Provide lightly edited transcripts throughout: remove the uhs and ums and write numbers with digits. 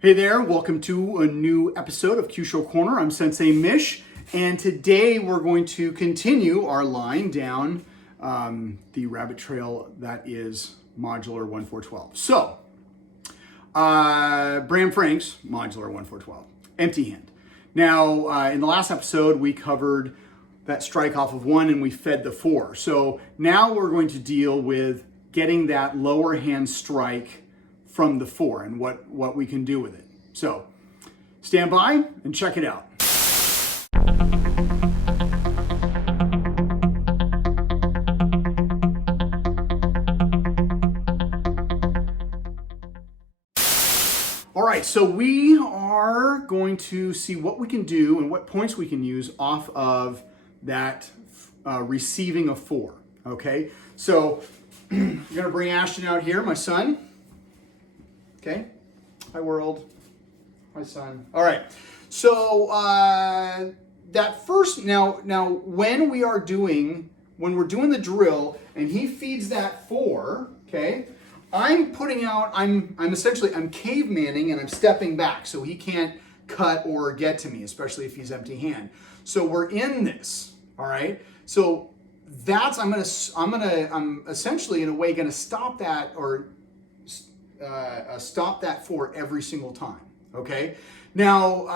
Hey there, welcome to a new episode of Kyusho Korner. I'm Sensei Mish, and today we're going to continue our line down the rabbit trail that is Modular 1412. So, Bram Frank's Modular 1412, empty hand. Now, in the last episode, we covered that strike off of 1 and we fed the 4. So now we're going to deal with getting that lower hand strike from the 4 and what we can do with it. So stand by and check it out. All right, so we are going to see what we can do and what points we can use off of that receiving a 4, okay? So I'm gonna bring Ashton out here, my son. Okay, hi world, my son. All right, so that first, now when we're doing the drill and he feeds that 4, okay, I'm essentially cavemanning and I'm stepping back so he can't cut or get to me, especially if he's empty hand. So we're in this, all right? So that's, I'm essentially in a way gonna stop that or stop that 4 every single time, okay? Now,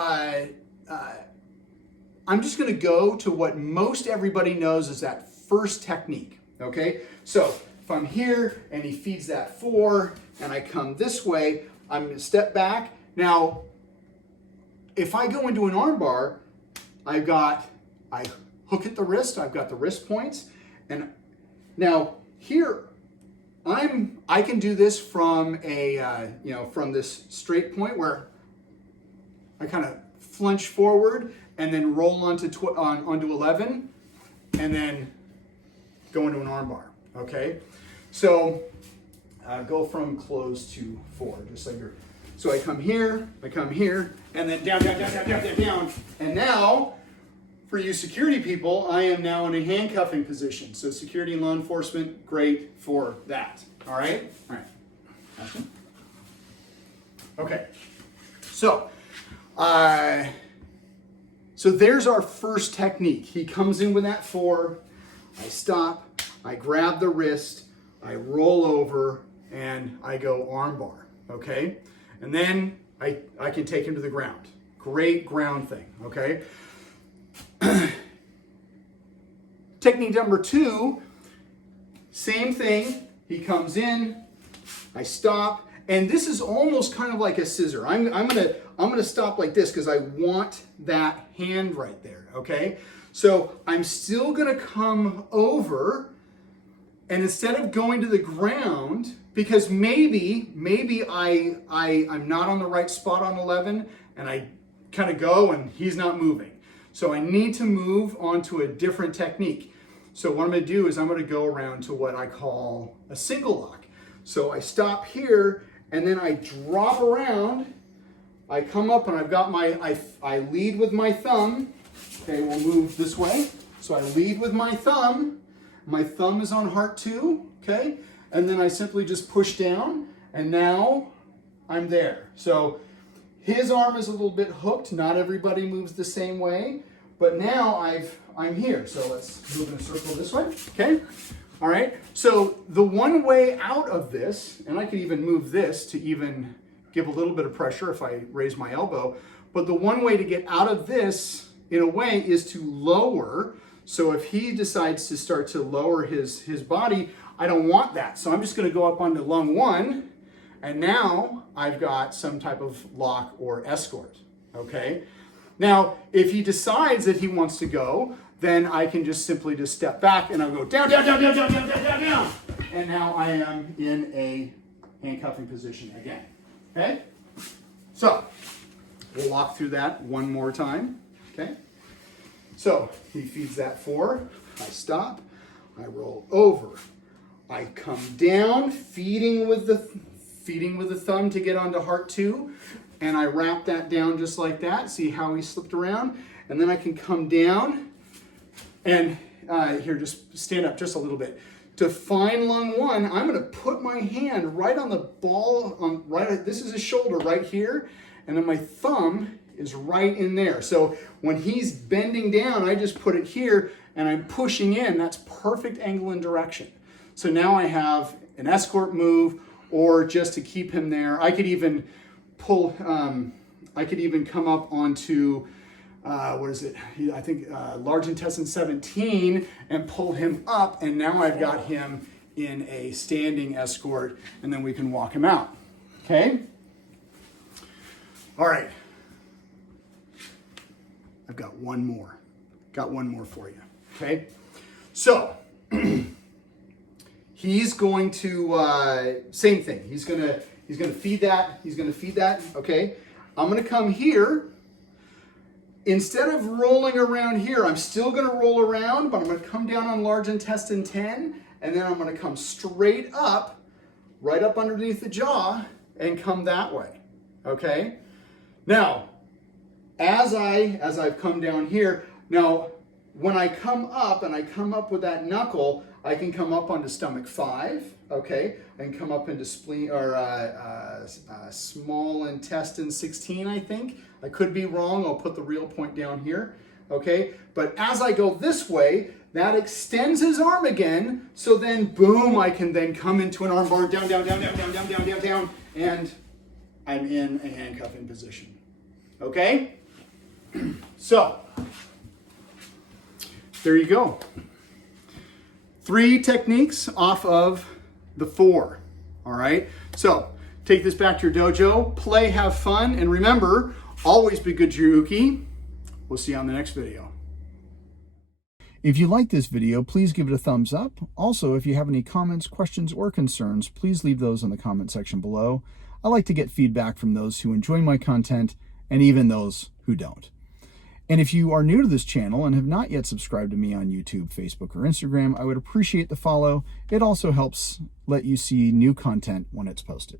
I'm just gonna go to what most everybody knows is that first technique, okay? So if I'm here and he feeds that 4 and I come this way, I'm gonna step back. Now, if I go into an arm bar, I hook at the wrist, I've got the wrist points, and now here, I can do this from from this straight point where I kind of flinch forward and then roll onto 11 and then go into an arm bar, okay? So go from close to 4, just like you're, so I come here, and then down, and now, for you security people, I am now in a handcuffing position. So security and law enforcement, great for that. All right? All right. Ashton? Okay. So, so there's our first technique. He comes in with that 4. I stop. I grab the wrist. I roll over, and I go arm bar. Okay? And then I can take him to the ground. Great ground thing. Okay? Technique number 2, same thing. He comes in, I stop, and this is almost kind of like a scissor. I'm gonna stop like this because I want that hand right there. Okay, so I'm still gonna come over, and instead of going to the ground, because maybe I'm not on the right spot on 11, and I kind of go and he's not moving. So I need to move on to a different technique. So what I'm gonna do is I'm gonna go around to what I call a single lock. So I stop here and then I drop around, I come up and I've got I lead with my thumb. Okay, we'll move this way. So I lead with my thumb is on heart 2, okay? And then I simply just push down and now I'm there. So his arm is a little bit hooked. Not everybody moves the same way, but now I'm here. So let's move in a circle this way, okay? All right, so the one way out of this, and I could even move this to even give a little bit of pressure if I raise my elbow, but the one way to get out of this, in a way, is to lower. So if he decides to start to lower his body, I don't want that. So I'm just gonna go up onto lung 1, and now I've got some type of lock or escort, okay? Now, if he decides that he wants to go, then I can just simply just step back and I'll go down. And now I am in a handcuffing position again, okay? So, we'll walk through that one more time, okay? So, he feeds that 4, I stop, I roll over, I come down, feeding with the thumb to get onto heart 2, and I wrap that down just like that. See how he slipped around? And then I can come down, and here, just stand up just a little bit. To find lung 1, I'm gonna put my hand right on the ball, this is his shoulder right here, and then my thumb is right in there. So when he's bending down, I just put it here and I'm pushing in. That's perfect angle and direction. So now I have an escort move, or just to keep him there. I could even pull, I could even come up onto, what is it? I think large intestine 17 and pull him up, and now I've got him in a standing escort, and then we can walk him out. Okay? All right. I've got one more. Got one more for you. Okay? So, he's going to, same thing. He's gonna feed that. He's gonna feed that. Okay? I'm gonna come here. Instead of rolling around here, I'm still gonna roll around, but I'm gonna come down on large intestine 10, and then I'm gonna come straight up, right up underneath the jaw, and come that way. Okay? Now, as I've come down here, now when I come up and I come up with that knuckle, I can come up onto stomach 5, okay? I can come up into spleen or small intestine 16, I think. I could be wrong. I'll put the real point down here, okay? But as I go this way, that extends his arm again. So then, boom, I can then come into an arm bar, down, down, down, down, down, down, down, down, down, and I'm in a handcuffing position, okay? So, there you go. 3 techniques off of the 4, all right? So, take this back to your dojo, play, have fun, and remember, always be good to your uke. We'll see you on the next video. If you like this video, please give it a thumbs up. Also, if you have any comments, questions, or concerns, please leave those in the comment section below. I like to get feedback from those who enjoy my content and even those who don't. And if you are new to this channel and have not yet subscribed to me on YouTube, Facebook, or Instagram, I would appreciate the follow. It also helps let you see new content when it's posted.